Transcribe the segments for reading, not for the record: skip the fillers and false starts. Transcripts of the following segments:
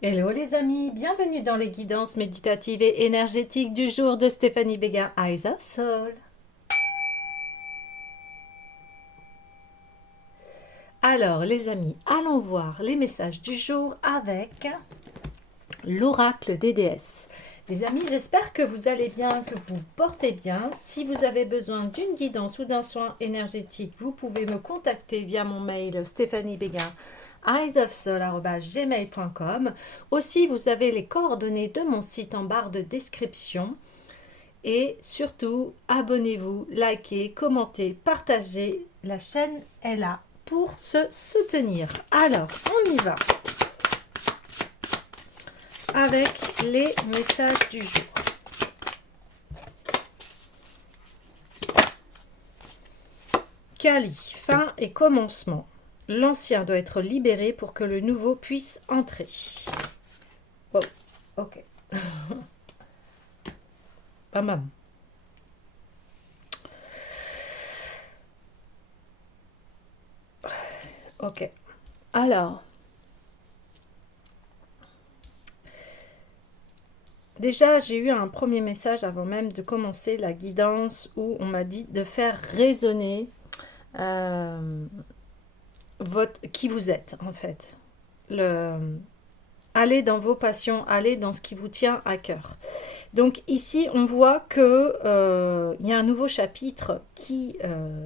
Hello les amis, bienvenue dans les guidances méditatives et énergétiques du jour de Stéphanie Béguin, Eyes of Soul. Alors les amis, allons voir les messages du jour avec l'oracle des déesses. Les amis, j'espère que vous allez bien, que vous portez bien. Si vous avez besoin d'une guidance ou d'un soin énergétique, vous pouvez me contacter via mon mail stéphaniebéguin eyesofsoul@gmail.com. Aussi, vous avez les coordonnées de mon site en barre de description. Et surtout, abonnez-vous, likez, commentez, partagez. La chaîne est là pour se soutenir. Alors, on y va avec les messages du jour. Kali, fin et commencement. L'ancien doit être libéré pour que le nouveau puisse entrer. Oh, ok. Bam. Ok. Alors, déjà, j'ai eu un premier message avant même de commencer la guidance où on m'a dit de faire résonner qui vous êtes en fait. Allez dans vos passions, allez dans ce qui vous tient à cœur. Donc ici, on voit que il y a un nouveau chapitre qui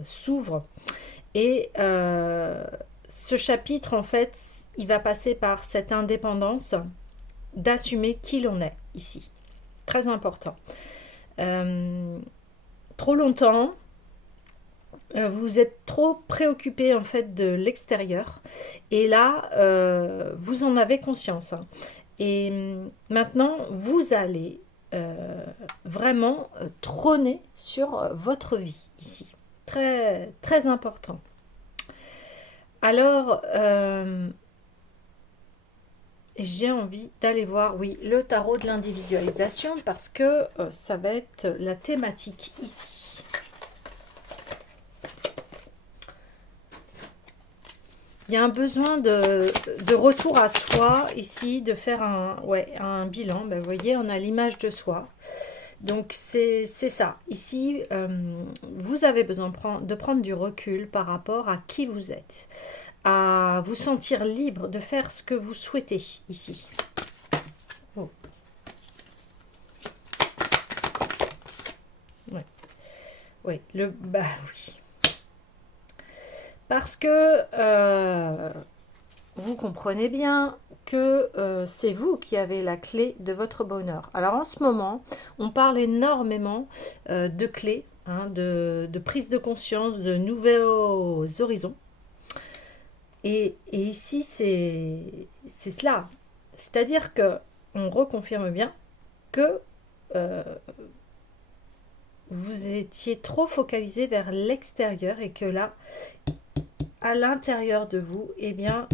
s'ouvre et ce chapitre, en fait, il va passer par cette indépendance d'assumer qui l'on est ici. Très important. Trop longtemps, vous êtes trop préoccupé en fait de l'extérieur et là vous en avez conscience, hein. Et maintenant vous allez vraiment trôner sur votre vie ici, très très important. Alors j'ai envie d'aller voir, oui, le tarot de l'individualisation parce que ça va être la thématique ici. Il y a un besoin de retour à soi ici, de faire un bilan. Ben, vous voyez, on a l'image de soi. Donc c'est ça. Ici, vous avez besoin de prendre du recul par rapport à qui vous êtes, à vous sentir libre de faire ce que vous souhaitez ici. Oh. Ouais. Oui, bah oui. Parce que vous comprenez bien que c'est vous qui avez la clé de votre bonheur. Alors en ce moment, on parle énormément de clés, hein, de prise de conscience, de nouveaux horizons. Et ici, c'est cela. C'est-à-dire que on reconfirme bien que euh, vous étiez trop focalisé vers l'extérieur et que là, à l'intérieur de vous, eh bien,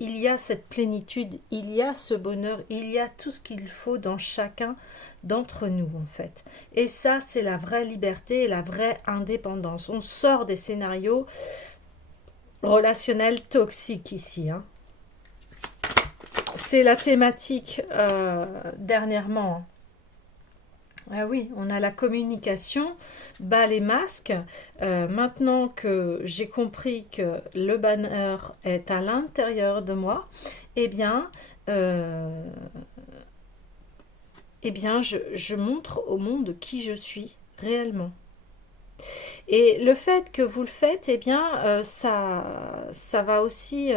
il y a cette plénitude, il y a ce bonheur, il y a tout ce qu'il faut dans chacun d'entre nous, en fait. Et ça, c'est la vraie liberté et la vraie indépendance. On sort des scénarios relationnels toxiques ici, hein. C'est la thématique dernièrement. Ah oui, on a la communication, bas les masques. Maintenant que j'ai compris que le banner est à l'intérieur de moi, eh bien, euh, je montre au monde qui je suis réellement. Et le fait que vous le faites, eh bien, ça va aussi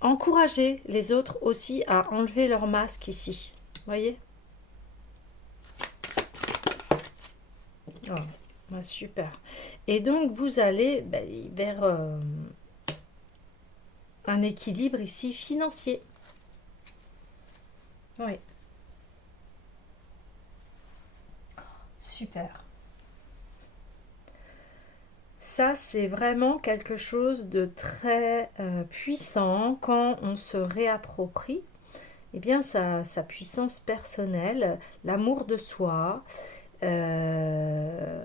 encourager les autres aussi à enlever leur masque ici. Voyez? Oh, bah, super. Et donc, vous allez vers un équilibre ici financier. Oui, super. Ça, c'est vraiment quelque chose de très puissant quand on se réapproprie, eh bien, sa puissance personnelle, l'amour de soi, euh,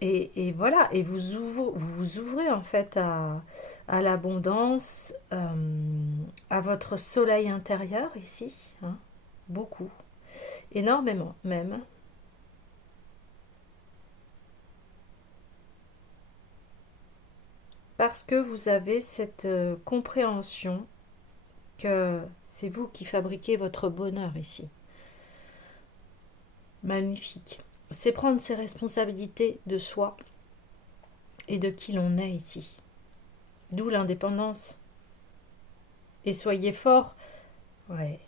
Et voilà, et vous vous ouvrez en fait à l'abondance, à votre soleil intérieur ici, hein, beaucoup, énormément même, parce que vous avez cette compréhension que c'est vous qui fabriquez votre bonheur ici. Magnifique. C'est prendre ses responsabilités de soi et de qui l'on est ici. D'où l'indépendance. Et soyez fort. Ouais.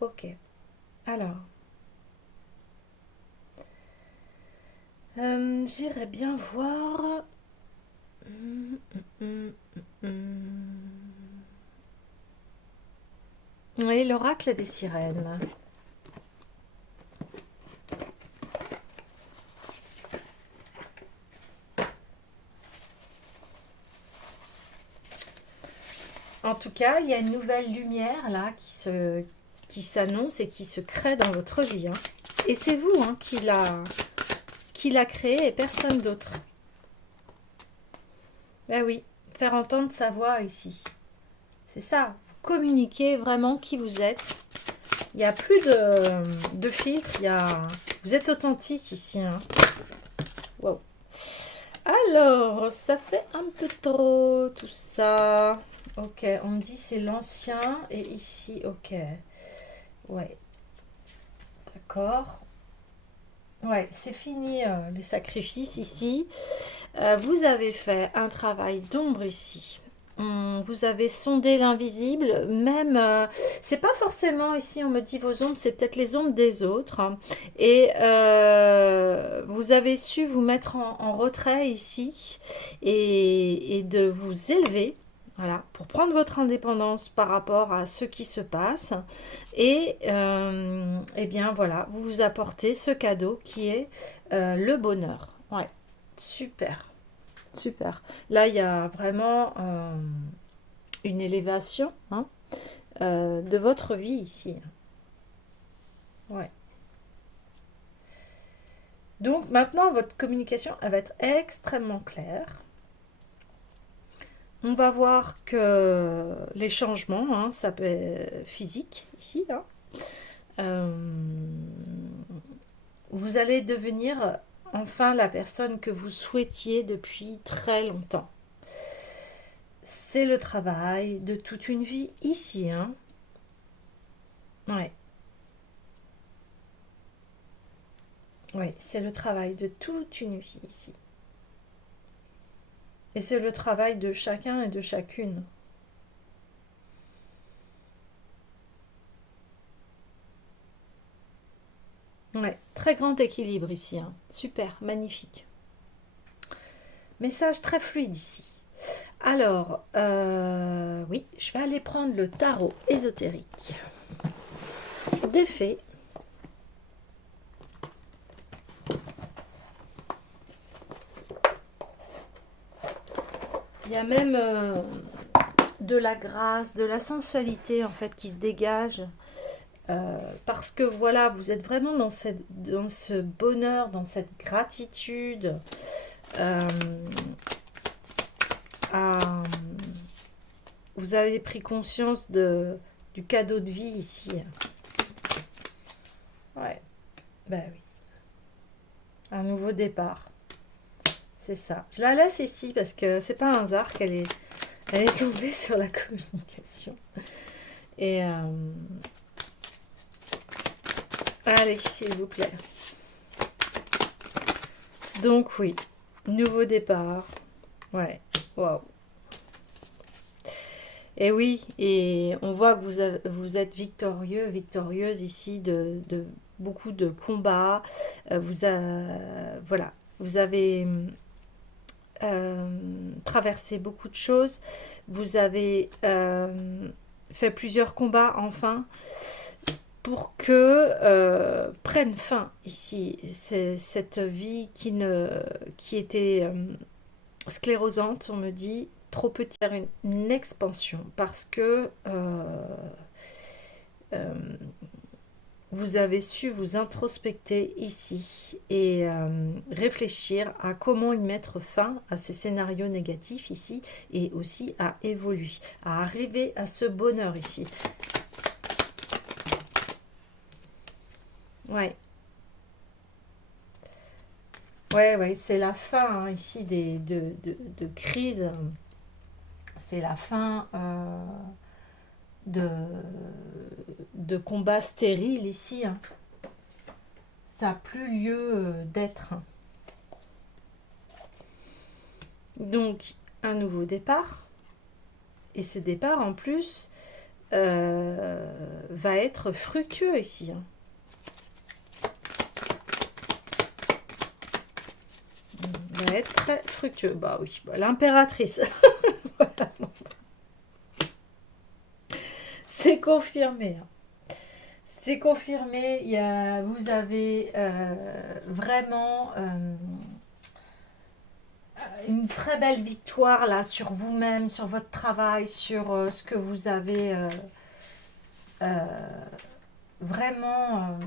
Ok. Alors, j'irais bien voir. Hum, hum, Oui, l'oracle des sirènes. En tout cas, il y a une nouvelle lumière là qui s'annonce et qui se crée dans votre vie, hein. Et c'est vous, hein, qui l'a créé et personne d'autre. Ben oui, faire entendre sa voix ici. C'est ça. Vous communiquez vraiment qui vous êtes. Il n'y a plus de filtre. Vous êtes authentique ici, hein. Wow. Alors, ça fait un peu trop tout ça. Ok, on me dit c'est l'ancien et ici, ok. Ouais, d'accord. Ouais, c'est fini les sacrifices ici. Vous avez fait un travail d'ombre ici. Vous avez sondé l'invisible, même, c'est pas forcément ici, on me dit vos ombres, c'est peut-être les ombres des autres, hein. Et vous avez su vous mettre en retrait ici et de vous élever, voilà, pour prendre votre indépendance par rapport à ce qui se passe. Et eh bien voilà, vous vous apportez ce cadeau qui est le bonheur. Ouais, super. Super. Là, il y a vraiment une élévation, hein, de votre vie ici. Ouais. Donc maintenant, votre communication, elle va être extrêmement claire. On va voir que les changements, hein, ça peut être physique ici, hein. Euh, vous allez devenir enfin la personne que vous souhaitiez depuis très longtemps. C'est le travail de toute une vie ici, hein. Ouais. Oui, c'est le travail de toute une vie ici. Et c'est le travail de chacun et de chacune. Ouais, très grand équilibre ici, hein. Super, magnifique. Message très fluide ici. Alors, oui, je vais aller prendre le tarot ésotérique. Des fées. Il y a même de la grâce, de la sensualité en fait qui se dégage. Parce que voilà, vous êtes vraiment dans ce bonheur, dans cette gratitude. Euh, à- vous avez pris conscience du cadeau de vie ici. Ouais, ben oui. Un nouveau départ. C'est ça. Je la laisse ici parce que c'est pas un hasard elle est tombée sur la communication. Et allez, s'il vous plaît. Donc oui, nouveau départ. Ouais, waouh. Et oui, et on voit que vous êtes victorieux, victorieuse ici de beaucoup de combats. Voilà, vous avez traversé beaucoup de choses. Vous avez fait plusieurs combats enfin pour que prenne fin ici cette vie qui était sclérosante, on me dit, trop petite, faire une expansion parce que euh, vous avez su vous introspecter ici et réfléchir à comment y mettre fin à ces scénarios négatifs ici et aussi à évoluer, à arriver à ce bonheur ici. Ouais. Ouais, c'est la fin hein, ici de crise. C'est la fin de combats stériles ici. Hein. Ça n'a plus lieu d'être. Donc, un nouveau départ. Et ce départ, en plus, va être fructueux ici. Hein. Va être très fructueux. Bah oui, bah, l'impératrice. Voilà. C'est confirmé. Hein. C'est confirmé. Vous avez vraiment une très belle victoire là sur vous-même, sur votre travail, sur ce que vous avez vraiment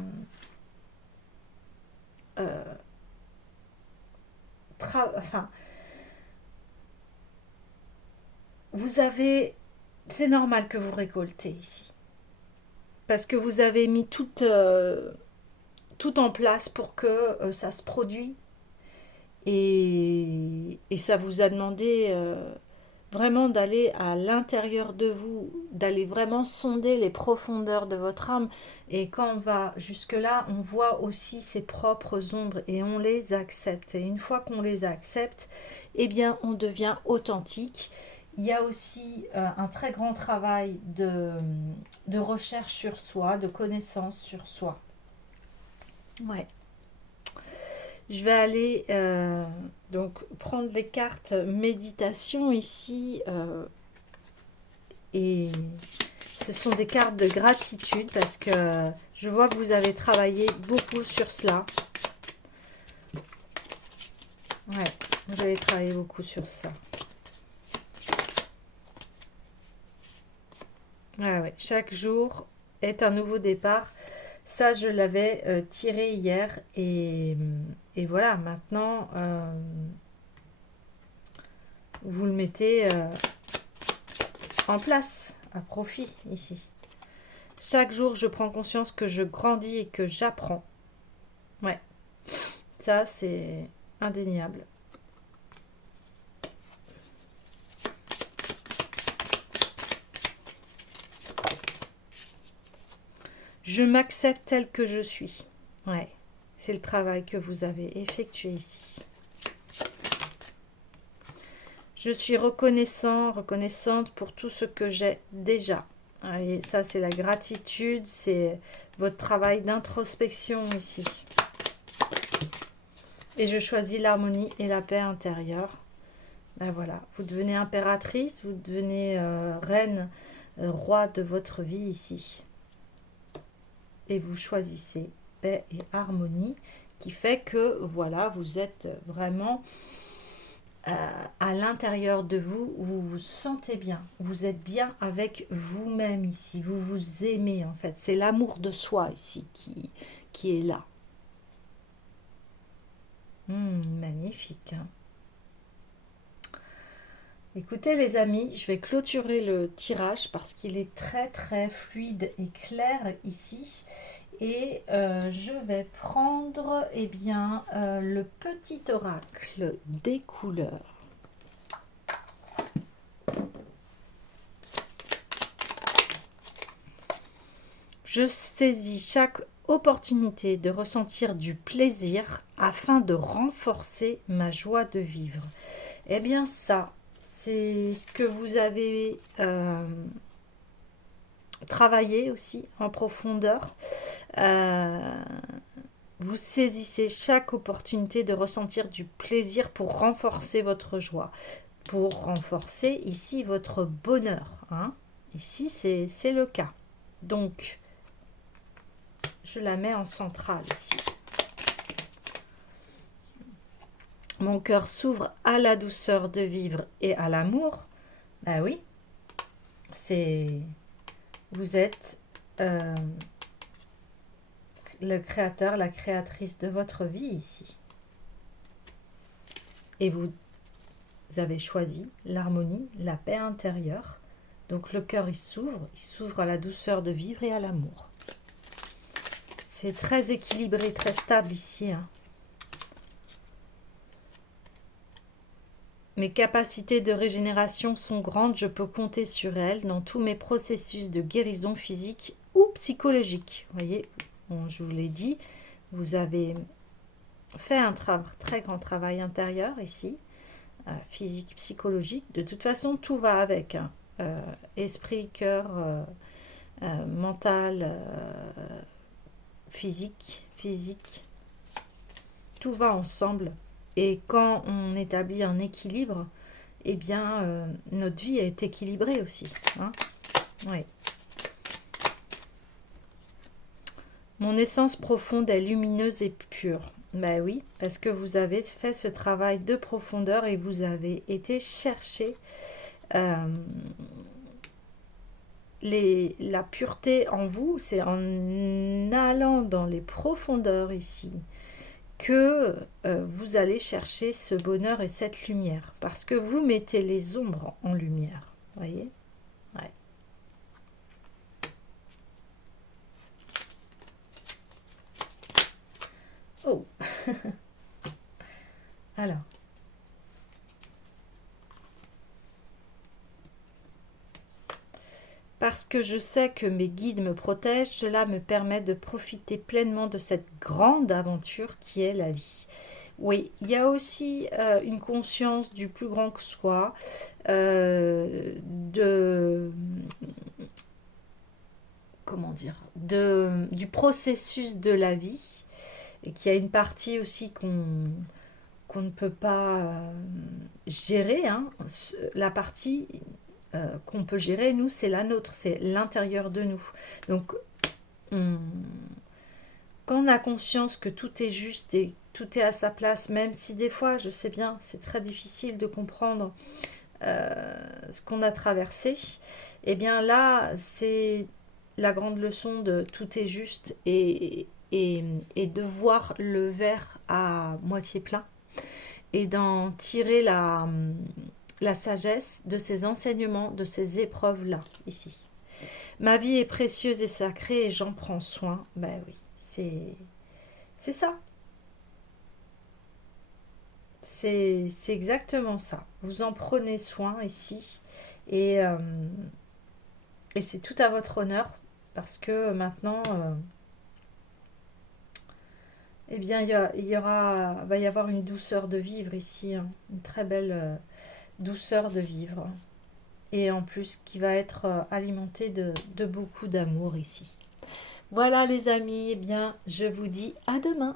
enfin, vous avez, c'est normal que vous récoltez ici, parce que vous avez mis tout en place pour que ça se produise et ça vous a demandé vraiment d'aller à l'intérieur de vous, d'aller vraiment sonder les profondeurs de votre âme. Et quand on va jusque-là, on voit aussi ses propres ombres et on les accepte. Et une fois qu'on les accepte, eh bien, on devient authentique. Il y a aussi un très grand travail de recherche sur soi, de connaissance sur soi. Ouais. Je vais aller donc prendre les cartes méditation ici et ce sont des cartes de gratitude parce que je vois que vous avez travaillé beaucoup sur cela. Ouais, vous avez travaillé beaucoup sur ça. Ouais, chaque jour est un nouveau départ. Ça, je l'avais tiré hier et voilà, maintenant, vous le mettez en place, à profit ici. Chaque jour, je prends conscience que je grandis et que j'apprends. Ouais, ça, c'est indéniable. Je m'accepte tel que je suis. Ouais, c'est le travail que vous avez effectué ici. Je suis reconnaissante pour tout ce que j'ai déjà. Et ça, c'est la gratitude, c'est votre travail d'introspection ici. Et je choisis l'harmonie et la paix intérieure. Ben voilà, vous devenez impératrice, vous devenez reine, roi de votre vie ici. Et vous choisissez paix et harmonie, qui fait que, voilà, vous êtes vraiment à l'intérieur de vous, vous vous sentez bien, vous êtes bien avec vous-même ici, vous vous aimez en fait, c'est l'amour de soi ici qui est là. Magnifique. Hein. Écoutez les amis, je vais clôturer le tirage parce qu'il est très très fluide et clair ici. Et je vais prendre eh bien, le petit oracle des couleurs. Je saisis chaque opportunité de ressentir du plaisir afin de renforcer ma joie de vivre. Eh bien ça, c'est ce que vous avez travaillé aussi en profondeur. Vous saisissez chaque opportunité de ressentir du plaisir pour renforcer votre joie, pour renforcer ici votre bonheur. Hein. Ici, c'est le cas. Donc, je la mets en centrale ici. Mon cœur s'ouvre à la douceur de vivre et à l'amour. Ben oui, c'est... Vous êtes le créateur, la créatrice de votre vie ici. Et vous avez choisi l'harmonie, la paix intérieure. Donc le cœur, il s'ouvre à la douceur de vivre et à l'amour. C'est très équilibré, très stable ici, hein. Mes capacités de régénération sont grandes, je peux compter sur elles dans tous mes processus de guérison physique ou psychologique. Vous voyez, bon, je vous l'ai dit, vous avez fait un très grand travail intérieur ici, physique, psychologique. De toute façon, tout va avec, hein. Esprit, cœur, mental, physique, tout va ensemble. Et quand on établit un équilibre, eh bien, notre vie est équilibrée aussi, hein. Oui. Mon essence profonde est lumineuse et pure. Ben oui, parce que vous avez fait ce travail de profondeur et vous avez été chercher la pureté en vous. C'est en allant dans les profondeurs ici que vous allez chercher ce bonheur et cette lumière. Parce que vous mettez les ombres en lumière. Voyez? Ouais. Oh. Alors. Parce que je sais que mes guides me protègent, cela me permet de profiter pleinement de cette grande aventure qui est la vie. Oui, il y a aussi une conscience du plus grand que soi, comment dire, du processus de la vie, et qu'il y a une partie aussi qu'on ne peut pas gérer, hein. La partie qu'on peut gérer, nous, c'est la nôtre, c'est l'intérieur de nous. Donc, quand on a conscience que tout est juste et tout est à sa place, même si des fois, je sais bien, c'est très difficile de comprendre ce qu'on a traversé, eh bien là, c'est la grande leçon de tout est juste et de voir le verre à moitié plein et d'en tirer la sagesse de ces enseignements, de ces épreuves-là, ici. Ma vie est précieuse et sacrée et j'en prends soin. Ben oui, c'est ça. C'est exactement ça. Vous en prenez soin ici et c'est tout à votre honneur parce que maintenant, eh bien, va y avoir une douceur de vivre ici, hein, une très belle douceur de vivre. Et en plus, qui va être alimentée de beaucoup d'amour ici. Voilà les amis, eh bien, je vous dis à demain.